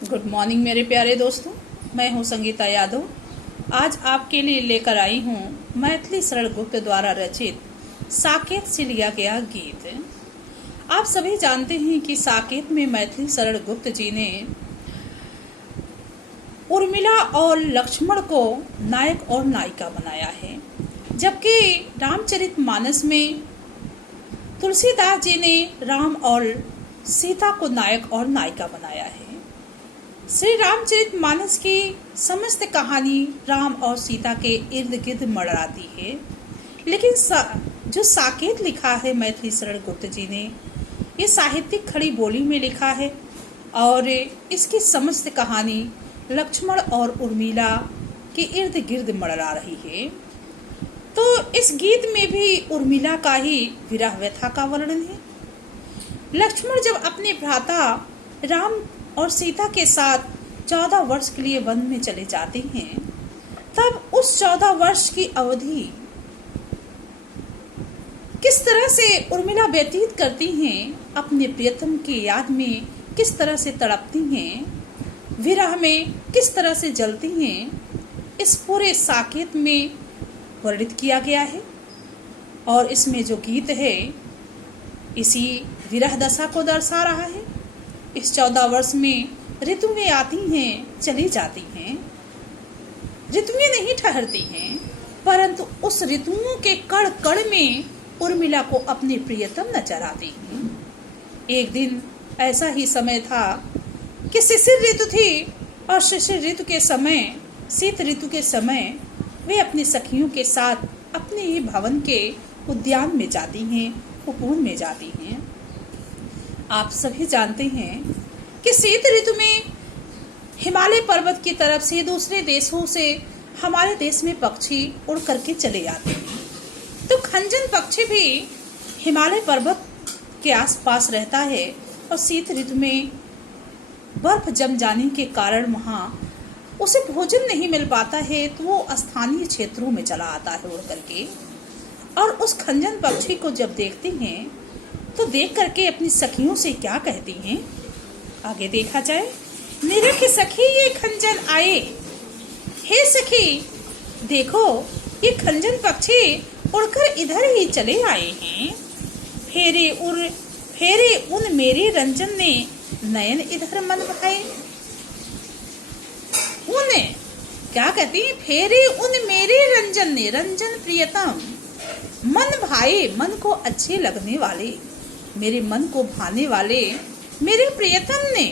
Good morning मेरे प्यारे दोस्तों, मैं हूं संगीता यादव। आज आपके लिए लेकर आई हूं मैथिली शरण गुप्त द्वारा रचित साकेत से लिया गया गीत। आप सभी जानते हैं कि साकेत में मैथिली शरण गुप्त जी ने उर्मिला और लक्ष्मण को नायक और नायिका बनाया है, जबकि रामचरितमानस में तुलसीदास जी ने राम और सीता को नायक और नायिका बनाया है। श्री रामचरितमानस की समस्त कहानी राम और सीता के इर्द गिर्द मंडराती है, लेकिन जो साकेत लिखा है मैथिली शरण गुप्त जी ने, ये साहित्यिक खड़ी बोली में लिखा है और इसकी समस्त कहानी लक्ष्मण और उर्मिला के इर्द गिर्द मंडरा रही है। तो इस गीत में भी उर्मिला का ही विरह व्यथा का वर्णन है। लक्ष्मण जब अपने भ्राता राम और सीता के साथ 14 वर्ष के लिए वन में चले जाते हैं, तब उस 14 वर्ष की अवधि किस तरह से उर्मिला व्यतीत करती हैं, अपने प्रियतम की याद में किस तरह से तड़पती हैं, विरह में किस तरह से जलती हैं, इस पूरे साकेत में वर्णित किया गया है। और इसमें जो गीत है इसी विरह दशा को दर्शा रहा है। इस 14 वर्ष में ऋतुएं आती हैं, चली जाती हैं, ऋतुएं नहीं ठहरती हैं, परंतु उस ऋतुओं के कण कण में उर्मिला को अपने प्रियतम नजर आते हैं। एक दिन ऐसा ही समय था कि शिशिर ऋतु थी और शिशिर ऋतु के समय, शीत ऋतु के समय वे अपनी सखियों के साथ अपने ही भवन के उद्यान में जाती हैं, उपवन में जाती हैं। आप सभी जानते हैं कि शीत ऋतु में हिमालय पर्वत की तरफ से दूसरे देशों से हमारे देश में पक्षी उड़ करके चले आते हैं। तो खंजन पक्षी भी हिमालय पर्वत के आसपास रहता है और शीत ऋतु में बर्फ जम जाने के कारण वहाँ उसे भोजन नहीं मिल पाता है, तो वो स्थानीय क्षेत्रों में चला आता है उड़ करके। और उस खंजन पक्षी को जब देखते हैं तो देख करके अपनी सखियों से क्या कहती हैं, आगे देखा जाए। मेरे की सखी ये खंजन आए, हे सखी देखो ये खंजन पक्षी उड़कर इधर ही चले आए हैं। फेरे उन मेरे रंजन ने नयन इधर मन भाए। उन्हें क्या कहती है, फेरे उन मेरे रंजन ने, रंजन प्रियतम, मन भाए, मन को अच्छे लगने वाले, मेरे मन को भाने वाले मेरे प्रियतम ने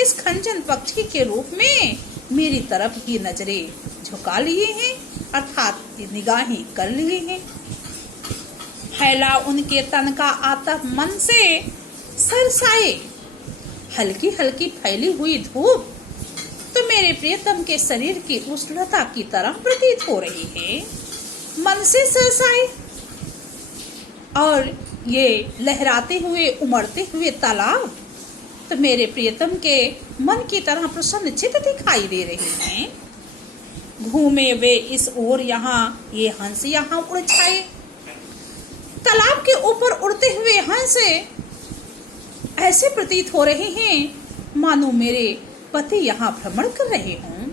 इस खंजन पक्षी के रूप में मेरी तरफ ही नजरें झुका लिए हैं, अर्थात निगाहें कर लिए हैं। फैला उनके तन का आतप मन से सरसाए, हल्की हल्की फैली हुई धूप तो मेरे प्रियतम के शरीर की उष्णता की तरह प्रतीत हो रही है। मन से सरसाए, और ये लहराते हुए उमड़ते हुए तालाब तो मेरे प्रियतम के मन की तरह प्रसन्नचित्त दिखाई दे रही हैं। घूमे वे इस ओर, यहाँ ये हंस यहाँ उड़ छाए। तालाब के ऊपर उड़ते हुए हंस ऐसे प्रतीत हो रहे हैं मानो मेरे पति यहाँ भ्रमण कर रहे हों,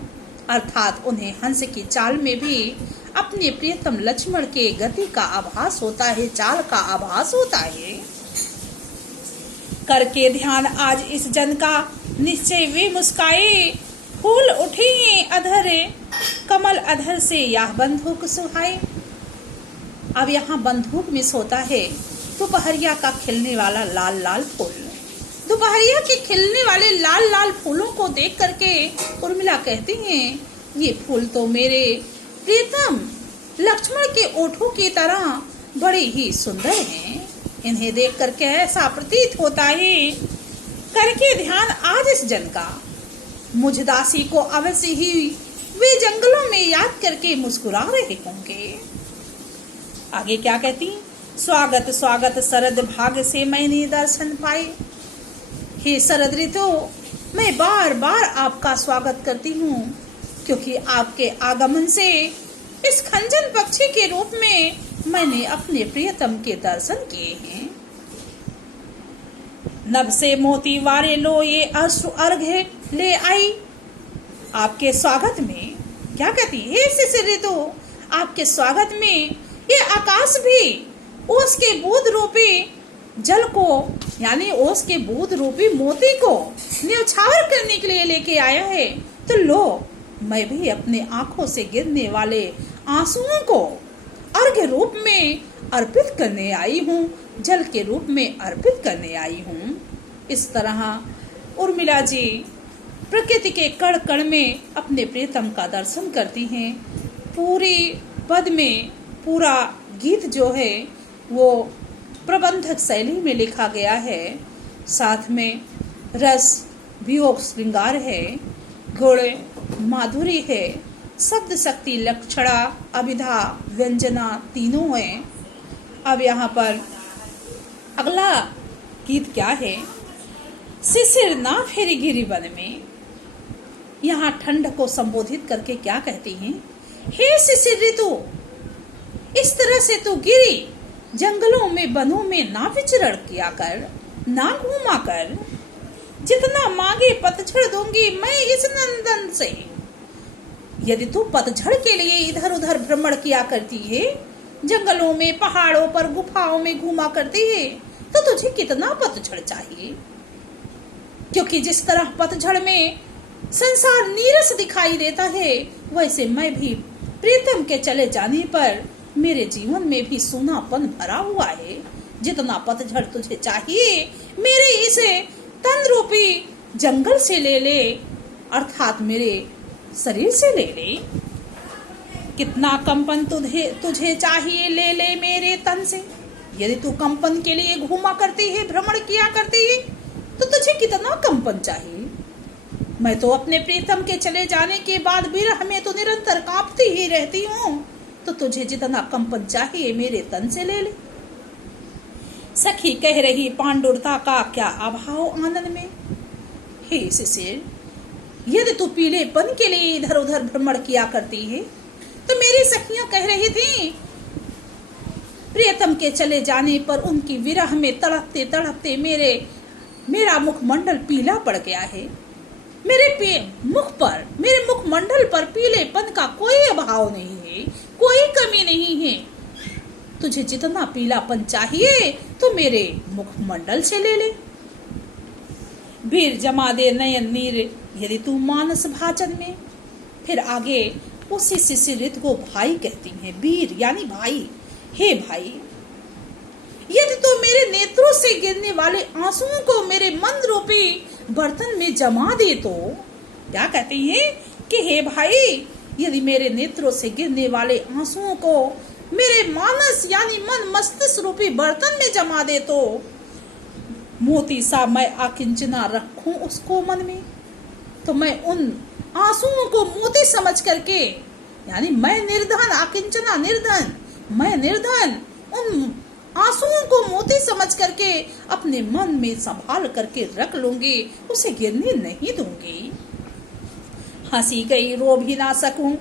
अर्थात उन्हें हंस की चाल में भी अपने प्रियतम लक्ष्मण के गति का आभास होता है, चाल का आभास होता है। करके ध्यान आज इस जन का निश्चय वे मुस्काए, फूल उठे अधर कमल अधर से यह बंदूक सुहाए। अब यहाँ बंदूक मिस होता है दोपहरिया का खिलने वाला लाल लाल फूल। दोपहरिया के खिलने वाले लाल लाल फूलों को देख करके उर्मिला कहती हैं, ये फूल तो मेरे प्रियतम लक्ष्मण के ओठों की तरह बड़े ही सुंदर हैं। इन्हें देख करके ऐसा प्रतीत होता है, करके ध्यान आज इस जन का, मुझ दासी को अवश्य ही वे जंगलों में याद करके मुस्कुरा रहे होंगे। आगे क्या कहती, स्वागत स्वागत शरद भाग से मैंने दर्शन पाए। हे शरद ऋतु, मैं बार बार आपका स्वागत करती हूँ, क्योंकि आपके आगमन से इस खंजन पक्षी के रूप में मैंने अपने प्रियतम के दर्शन किए हैं। नभ से मोती वारे लो ये अश्रु अर्घ्य ले आई। आपके स्वागत में क्या कहती है शिशिर ऋतु, आपके स्वागत में ये आकाश भी ओस के बूंद रूपी जल को यानी ओस के बूंद रूपी मोती को न्यौछावर करने के लिए लेके आया है। तो लो, मैं भी अपने आंखों से गिरने वाले आंसुओं को अर्घ्य रूप में अर्पित करने आई हूँ, जल के रूप में अर्पित करने आई हूँ। इस तरह उर्मिला जी प्रकृति के कण कण में अपने प्रियतम का दर्शन करती हैं। पूरी पद में पूरा गीत जो है वो प्रबंधक शैली में लिखा गया है। साथ में रस वियोग श्रृंगार है, गुण माधुरी है, शब्द शक्ति लक्षणा अभिधा व्यंजना तीनों हैं। अब यहाँ पर अगला गीत क्या है? शिशिर ना फेरी गिरी वन में। यहाँ ठंड को संबोधित करके क्या कहती हैं? हे शिशिर ऋतु, इस तरह से तू गिरी जंगलों में वनों में ना विचरण किया कर, ना घूमा कर। जितना मांगे पतझड़ दूंगी मैं इस नंदन से। यदि तू पतझड़ के लिए इधर उधर भ्रमण किया करती है, जंगलों में पहाड़ों पर गुफाओं में घूमा करती है, तो तुझे कितना पतझड़ चाहिए? क्योंकि जिस तरह पतझड़ में संसार नीरस दिखाई देता है, वैसे मैं भी प्रीतम के चले जाने पर मेरे जीवन में भी सूनापन भरा हुआ है। जितना पतझड़ तुझे चाहिए मेरे इस तन रूपी जंगल से ले ले, अर्थात मेरे शरीर से ले ले। कितना कंपन तुझे चाहिए ले ले मेरे तन से। यदि तू कंपन के लिए घूमा करती है, भ्रमण किया करती है, तो तुझे कितना कंपन चाहिए? मैं तो अपने प्रीतम के चले जाने के बाद विरह में तो निरंतर कांपती ही रहती हूँ। तो तुझे जितना कंपन चाहिए मेरे तन से ले ले। सखी कह रही पांडुरता का क्या अभाव आनंद में। हे शिशिर, यदि तू पीलेपन के लिए इधर उधर भ्रमण किया करती है, तो मेरी सखियां कह रही थी प्रियतम के चले जाने पर उनकी विरह में तड़पते तड़पते मेरा मुखमंडल पीला पड़ गया है। मेरे मुखमंडल पर पीलेपन का कोई अभाव नहीं है, कोई कमी नहीं है। तुझे जितना पीलापन चाहिए तो मेरे मुखमंडल से ले ले। वीर जमा दे नयन नीर यदि तू मानस भाजन में। फिर आगे उसी शिशिर ऋतु को भाई कहती हैं, वीर यानी भाई। हे भाई, यदि तू मेरे नेत्रों से गिरने वाले आंसुओं को मेरे मन रूपी बर्तन में जमा दे तो क्या कहती है कि हे भाई, यदि मेरे नेत्रों से गिरने वाले आंसुओं को मेरे मानस यानी मन मस्तिष्क रूपी बर्तन में जमा दे तो मोती सा मैं आकिंचना रखूं उसको मन में। तो मैं उन आंसुओं को मोती समझ करके यानी मैं निर्धन, आकिंचना निर्धन, मैं निर्धन, उन आंसुओं को मोती समझ करके अपने मन में संभाल करके रख लूंगी, उसे गिरने नहीं दूंगी। हंसी गई रो भी ना सकूं।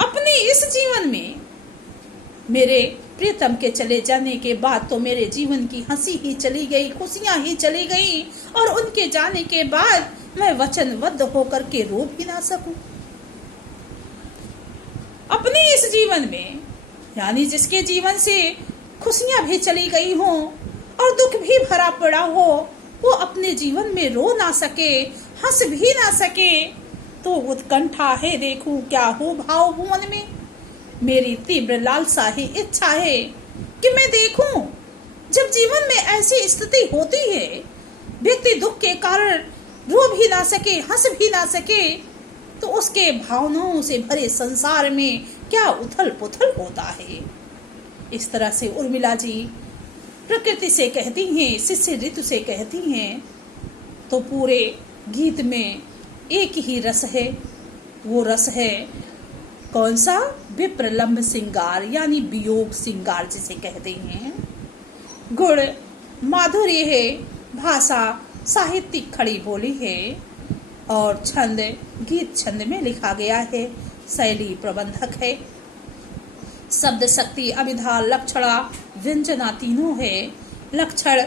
अपने इस जीवन में मेरे प्रीतम के चले जाने के बाद तो मेरे जीवन की हंसी ही चली गई, खुशियां ही चली गई, और उनके जाने के बाद मैं वचनबद्ध होकर के रो भी ना सकूं। अपने इस जीवन में यानी जिसके जीवन से खुशियां भी चली गई हों और दुख भी भरा पड़ा हो, वो अपने जीवन में रो ना सके, हंस भी ना सके, तो उत्कंठा है देखूं क्या हो भाव भुवन में। मेरी तीव्र लालसा ही इच्छा है कि मैं देखूं जब जीवन में ऐसी स्थिति होती है, व्यक्ति दुख के कारण रो भी ना सके, हंस भी ना सके, तो उसके भावनाओं से भरे संसार में क्या उथल पुथल होता है। इस तरह से उर्मिला जी प्रकृति से कहती हैं, शिशिर ऋतु से कहती हैं। तो पूरे गीत में एक ही रस है, वो रस है कौन सा? विप्रलंब श्रृंगार यानी वियोग श्रृंगार जिसे कहते हैं। गुण माधुर्य है, भाषा साहित्यिक खड़ी बोली है, और छंद गीत छंद में लिखा गया है, शैली प्रबंधक है। शब्द शक्ति अभिधा लक्षणा व्यंजना तीनों है। लक्षण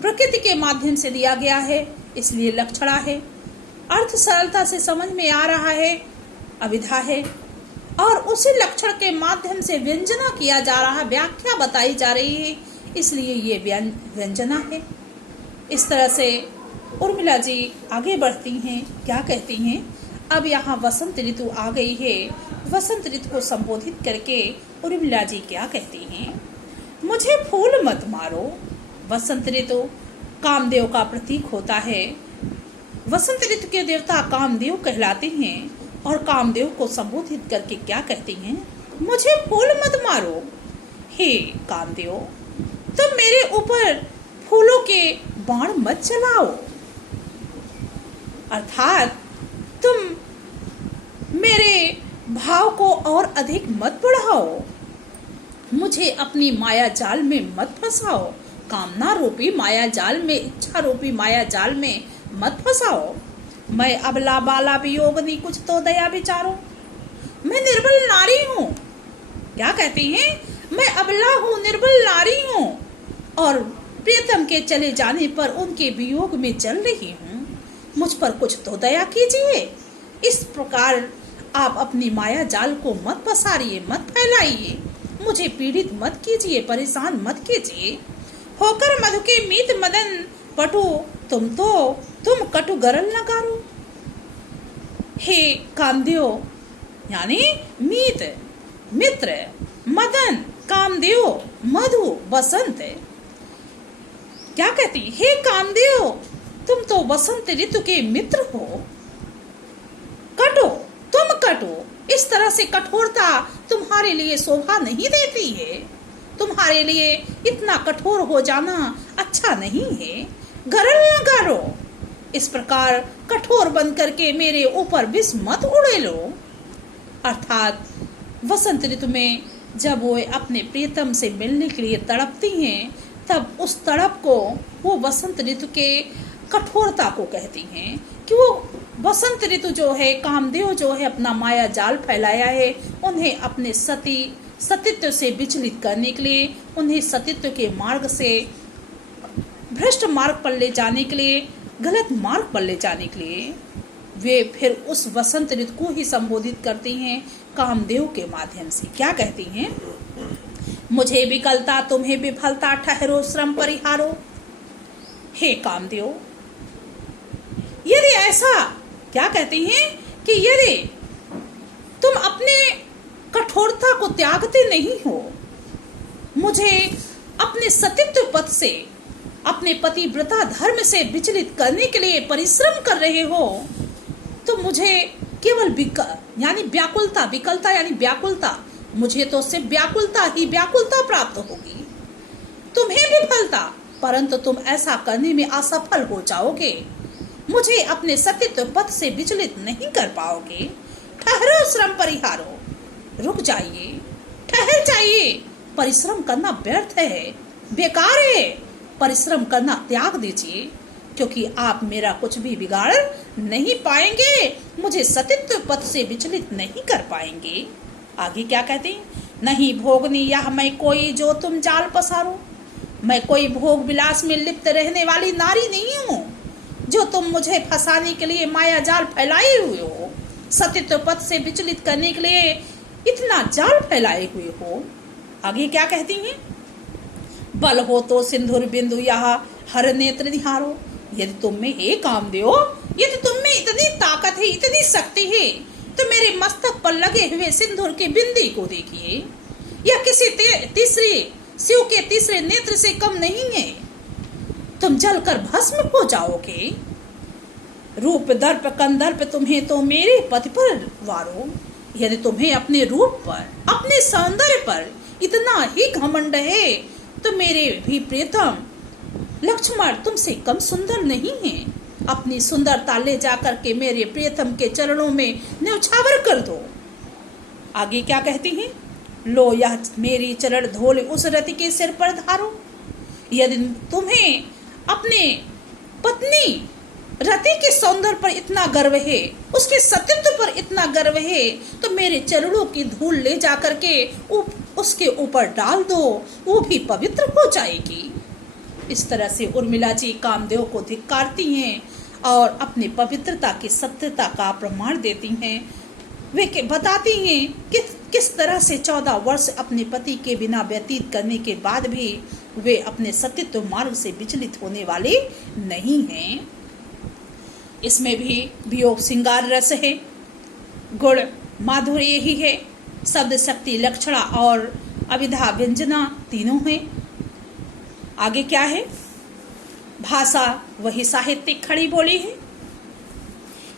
प्रकृति के माध्यम से दिया गया है, इसलिए लक्षणा है। अर्थ सरलता से समझ में आ रहा है, अविधा है। और उसी लक्षण के माध्यम से व्यंजना किया जा रहा, व्याख्या बताई जा रही है, इसलिए ये व्यंजना है। इस तरह से उर्मिला जी आगे बढ़ती हैं। क्या कहती हैं? अब यहाँ वसंत ऋतु आ गई है। वसंत ऋतु को संबोधित करके उर्मिला जी क्या कहती हैं? मुझे फूल मत मारो। वसंत ऋतु कामदेव का प्रतीक होता है। वसंत ऋतु के देवता कामदेव कहलाते हैं और कामदेव को संबोधित करके क्या कहती हैं? मुझे फूल मत मारो। हे कामदेव, तुम मेरे ऊपर फूलों के बाण मत चलाओ, अर्थात तुम मेरे भाव को और अधिक मत बढ़ाओ, मुझे अपनी माया जाल में मत फंसाओ। कामना रूपी माया जाल में, इच्छा रूपी माया जाल में मत फंसाओ। मैं अबला बाला वियोगनी, कुछ तो दया विचारो। मैं निर्बल नारी हूँ। क्या कहती हैं? मैं अबला हूँ, निर्बल नारी हूँ और प्रियतम के चले जाने पर उनके वियोग में चल रही हूँ। मुझ पर कुछ तो दया कीजिए। इस प्रकार आप अपनी माया जाल को मत पसारिए, मत फैलाइए, मुझे पीड़ित मत कीजिए, परेशान मत कीजिए। होकर मधु के मीत मदन पटु, तुम कटु गरल नगारो। हे कामदेव, यानी मीत, मित्र, मदन, कामदेव, मधु, बसंत। क्या कहती? हे कामदेव, तुम तो वसंत ऋतु के मित्र हो। कटो, तुम कटो। इस तरह से कठोरता तुम्हारे लिए शोभा नहीं देती है। तुम्हारे लिए इतना कठोर हो जाना अच्छा नहीं है। गरल न गारो। इस प्रकार कठोर बन करके मेरे ऊपर विष मत उड़े लो। अर्थात वसंत ऋतु में जब वो अपने प्रियतम से मिलने के लिए तड़पती हैं, तब उस तड़प को वो वसंत ऋतु के कठोरता को कहती हैं कि वो वसंत ऋतु जो है, कामदेव जो है अपना माया जाल फैलाया है, उन्हें अपने सतीत्व से विचलित करने के लिए, उन्हें सतीत्व के मार्ग से भ्रष्ट मार्ग पर ले जाने के लिए, गलत मार्ग पर ले जाने के लिए वे फिर उस वसंत ऋतु को ही संबोधित करती हैं कामदेव के माध्यम से। क्या कहती हैं? मुझे विकलता, तुम्हें विफलता, ठहरो श्रम परिहारो। हे कामदेव, यदि ऐसा, क्या कहती हैं कि यदि तुम अपने कठोरता को त्यागते नहीं हो, मुझे अपने सतीत्व पथ से, अपने पतिव्रता धर्म से विचलित करने के लिए परिश्रम कर रहे हो, तो मुझे केवल यानी व्याकुलता, विकलता यानी व्याकुलता, मुझे तो सिर्फ व्याकुलता ही व्याकुलता प्राप्त होगी। तुम्हें विफलता, परंतु तुम ऐसा करने में असफल हो जाओगे, मुझे अपने सतीत्व पथ से विचलित नहीं कर पाओगे। ठहरो श्रम परिहारो। रुक जाइए, ठहर जाइए। परिश्रम करना व्यर्थ है, बेकार है। परिश्रम करना त्याग दीजिए, क्योंकि आप मेरा कुछ भी बिगाड़ नहीं पाएंगे, मुझे सतीत्व पथ से विचलित नहीं कर पाएंगे। आगे क्या कहते हैं? नहीं भोगनी यह मैं कोई जो तुम जाल पसारो। मैं कोई भोग विलास में लिप्त रहने वाली नारी नहीं हूँ, जो तुम मुझे फंसाने के लिए माया जाल फैलाए हुए हो, सतीत्व पथ से विचलित करने के लिए इतना जाल फैलाए हुए हो। आगे क्या कहती हैं? बल हो तो सिंधुर बिंदु यह हर नेत्र निहारो। यदि तुम में, हे कामदेव, यदि तुम में इतनी ताकत है, इतनी शक्ति है, तो मेरे मस्तक पर लगे हुए सिंदूर के बिंदी को देखिए। यह किसी तीसरे शिव के तीसरे नेत्र से कम नहीं है। तुम जलकर भस्म हो जाओगे। रूप दर्प कंदर्प तुम्हें तो मेरे पति पर वारो। यदि तुम्हें अपने रूप पर, अपने सौंदर्य पर इतना ही घमंड है, तो मेरे भी प्रियतम लक्ष्मण तुमसे कम सुंदर नहीं है। अपनी सुंदरता ले जाकर के मेरे प्रियतम के चरणों में न्यौछावर कर दो। आगे क्या कहती हैं? लो यह मेरी चरण धोल उस रति के सिर पर धारो। यदि तुम्हें अपने पत्नी रति के सौंदर्य पर इतना गर्व है, उसके सतीत्व पर इतना गर्व है, तो मेरे चरणों की धूल ले जाकर के उसके ऊपर डाल दो, वो भी पवित्र हो जाएगी। इस तरह से उर्मिला जी कामदेव को धिक्कारती हैं और अपनी पवित्रता की सत्यता का प्रमाण देती हैं। वे बताती हैं कि किस तरह से 14 वर्ष अपने पति के बिना व्यतीत करने के बाद भी वे अपने सत्यत्व मार्ग से विचलित होने वाले नहीं हैं। इसमें भी वियोग श्रृंगार रस है, गुण माधुर्य ही है, शब्द शक्ति लक्षणा और अभिधा व्यंजना तीनों हैं। आगे क्या है? भाषा वही साहित्यिक खड़ी बोली है।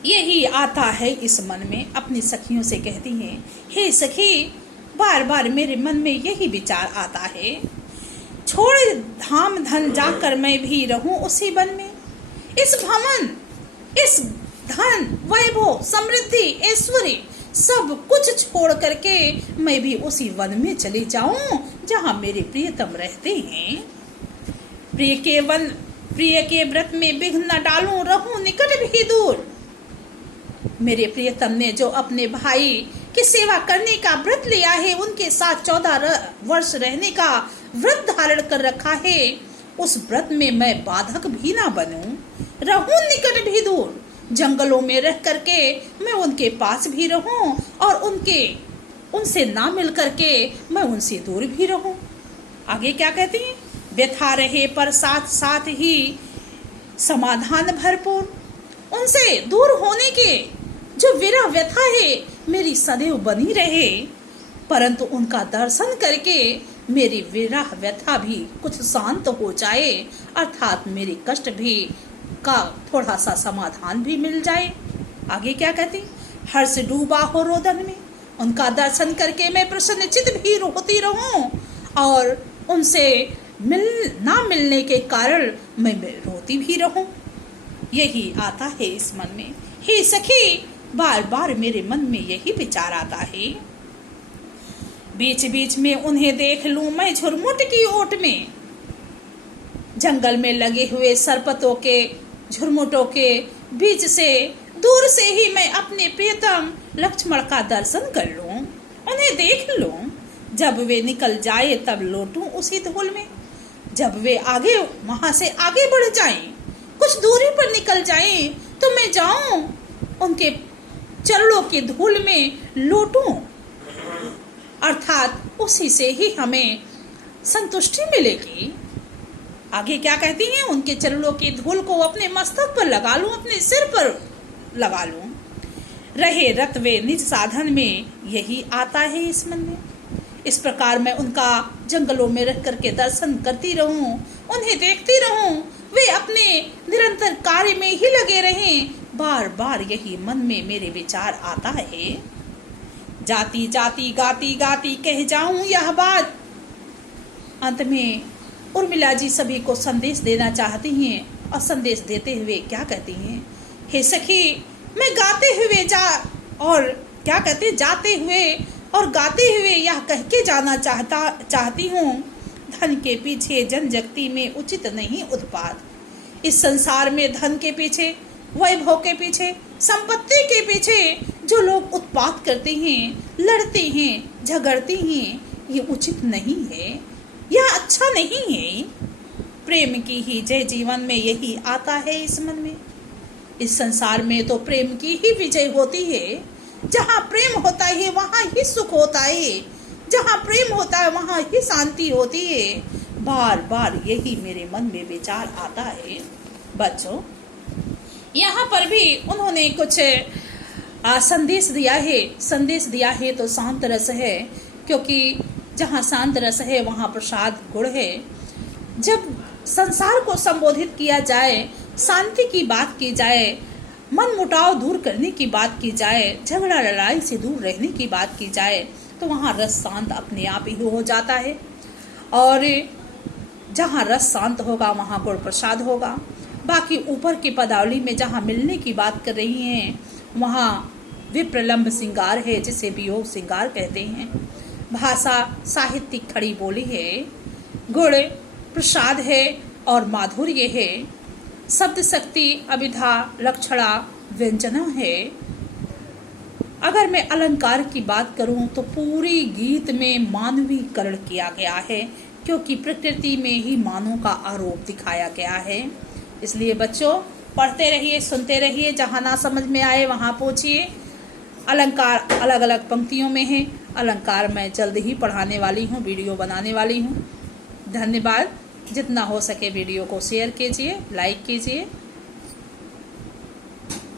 यही आता है इस मन में। अपनी सखियों से कहती हैं, हे सखी, बार बार मेरे मन में यही विचार आता है, छोड़ धाम धन जाकर मैं भी रहूं उसी वन में। इस भवन, इस धन, वैभव, समृद्धि, ऐश्वर्य सब कुछ छोड़ करके मैं भी उसी वन में चली जाऊं जहां मेरे प्रियतम रहते हैं। प्रिय के व्रत में विघ्न न डालूं, रहूं निकट भी दूर। मेरे प्रियतम ने जो अपने भाई की सेवा करने का व्रत लिया है, उनके साथ 14 वर्ष रहने का व्रत धारण कर रखा है, उस व्रत में मैं बाधक भी ना बनूं, रहूं निकट भी दूर। जंगलों में रह करके मैं उनके पास भी रहूं और उनसे ना मिल करके मैं उनसे दूर भी रहूं। आगे क्या कहती हैं? व्यथा रहे पर साथ साथ ही समाधान भरपूर। उनसे दूर होने के जो विरह व्यथा है मेरी सदैव बनी रहे, परंतु उनका दर्शन करके मेरी विरह व्यथा भी कुछ शांत हो जाए, अर्थात मेरे कष्ट भी का थोड़ा सा समाधान भी मिल जाए। आगे क्या कहती? हर्ष डूबा हो रोदन में, उनका दर्शन करके मैं प्रसन्नचित भी होती रहूं और उनसे ना मिलने के कारण मैं रोती भी रहूं। यही आता है इस मन में। हे सखी, बार बार मेरे मन में यही विचार आता है। बीच बीच में उन्हें देख लूं मैं झुरमुट की ओट में, जंगल में लगे हुए सरपतों के झुरमुटों के बीच से दूर से ही मैं अपने प्रियतम लक्ष्मण का दर्शन कर लूं, उन्हें देख लूं। जब वे निकल जाए तब लौटूं उसी धूल में। जब वे आगे वहां से आगे बढ़ जाएं, कुछ दूरी पर निकल जाएं, तो मैं जाऊं उनके चरणों की धूल में लौटूं, अर्थात उसी से ही हमें संतुष्टि मिलेगी। आगे क्या कहती हैं? उनके चरणों की धूल को अपने मस्तक पर लगा लूं, अपने सिर पर लगा लूं। रहे रतवे निज साधन में, यही आता है इस मन में। इस प्रकार मैं उनका जंगलों में रह करके दर्शन करती रहूं, उन्हें देखती रहूं, वे अपने निरंतर कार्य में ही लगे रहें। बार बार यही मन में मेरे विचार आता है। जाती जाती गाती गाती कह जाऊं यह बात। अंत में उर्मिला जी सभी को संदेश देना चाहती हैं और संदेश देते हुए क्या कहती हैं? हे सखी, मैं गाते हुए जाते हुए और गाते हुए यह कह के जाना चाहती हूँ, धन के पीछे जन जगती में उचित नहीं उत्पात। इस संसार में धन के पीछे, वैभव के पीछे, संपत्ति के पीछे जो लोग उत्पात करते हैं, लड़ते हैं, झगड़ते हैं, ये उचित नहीं है, यह अच्छा नहीं है। प्रेम की ही जय जीवन में यही आता है इस मन में। इस संसार में तो प्रेम की ही विजय होती है। जहाँ प्रेम होता है वहाँ ही सुख होता है, जहाँ प्रेम होता है वहाँ ही शांति होती है। बार बार यही मेरे मन में विचार आता है। बच्चों, यहाँ पर भी उन्होंने कुछ संदेश दिया है तो शांत रस है, क्योंकि जहाँ शांत रस है वहाँ प्रसाद गुण है। जब संसार को संबोधित किया जाए, शांति की बात की जाए, मन मुटाव दूर करने की बात की जाए, झगड़ा लड़ाई से दूर रहने की बात की जाए, तो वहाँ रस शांत अपने आप ही हो जाता है। और जहाँ रस शांत होगा वहाँ गुण प्रसाद होगा। बाकी ऊपर की पदावली में जहाँ मिलने की बात कर रही हैं वहाँ विप्रलंब श्रृंगार है, जिसे वियोग श्रृंगार कहते हैं। भाषा साहित्यिक खड़ी बोली है, गुण प्रसाद है और माधुर्य है, शब्द शक्ति अभिधा लक्षणा व्यंजना है। अगर मैं अलंकार की बात करूं तो पूरी गीत में मानवीकरण किया गया है, क्योंकि प्रकृति में ही मानव का आरोप दिखाया गया है। इसलिए बच्चों पढ़ते रहिए, सुनते रहिए, जहाँ ना समझ में आए वहाँ पूछिए। अलंकार अलग अलग पंक्तियों में है। अलंकार मैं जल्द ही पढ़ाने वाली हूँ, वीडियो बनाने वाली हूँ। धन्यवाद। जितना हो सके वीडियो को शेयर कीजिए, लाइक कीजिए।